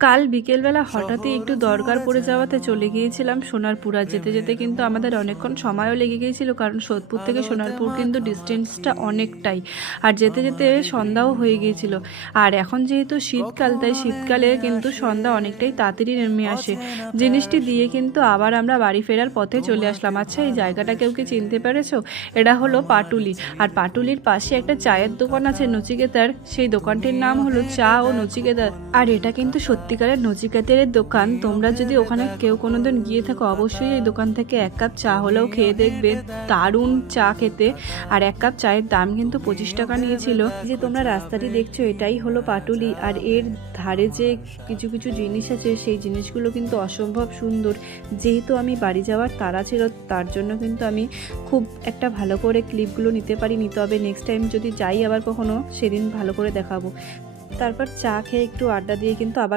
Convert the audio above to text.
কাল বিকেলবেলা হঠাৎই একটু দরকার পড়ে যাওয়াতে চলে গিয়েছিলাম সোনারপুর। আর যেতে যেতে কিন্তু আমাদের অনেকক্ষণ সময়ও লেগে গিয়েছিল, কারণ সোদপুর থেকে সোনারপুর কিন্তু ডিস্টেন্সটা অনেকটাই। আর যেতে যেতে সন্ধ্যাও হয়ে গিয়েছিল। আর এখন যেহেতু শীতকাল, তাই শীতকালে কিন্তু সন্ধ্যা অনেকটাই তাড়াতাড়ি নেমে আসে। জিনিসটি দিয়ে কিন্তু আবার আমরা বাড়ি ফেরার পথে চলে আসলাম। আচ্ছা, এই জায়গাটা কেউ কি চিনতে পেরেছো? এটা হলো পাটুলি। আর পাটুলির পাশে একটা চায়ের দোকান আছে নচিকেতার, সেই দোকানটির নাম হলো চা ও নচিকেতা। আর এটা কিন্তু সত্যিকারের নচিকেতের দোকান। তোমরা যদি ওখানে কেউ কোনোদিন গিয়ে থাকো, অবশ্যই এই দোকান থেকে এক কাপ চা হলেও খেয়ে দেখবে। দারুণ চা খেতে। আর এক কাপ চায়ের দাম কিন্তু 25 টাকা নিয়েছিল। যে তোমরা রাস্তাটি দেখছো, এটাই হলো পাটুলি। আর এর ধারে যে কিছু কিছু জিনিস আছে, সেই জিনিসগুলো কিন্তু অসম্ভব সুন্দর। যেহেতু আমি বাড়ি যাওয়ার তাড়া ছিল, তার জন্য কিন্তু আমি খুব একটা ভালো করে ক্লিপগুলো নিতে পারিনি। তবে নেক্সট টাইম যদি যাই আবার কখনো, সেদিন ভালো করে দেখাবো। তারপর চা খেয়ে একটু আড্ডা দিয়ে কিন্তু আবার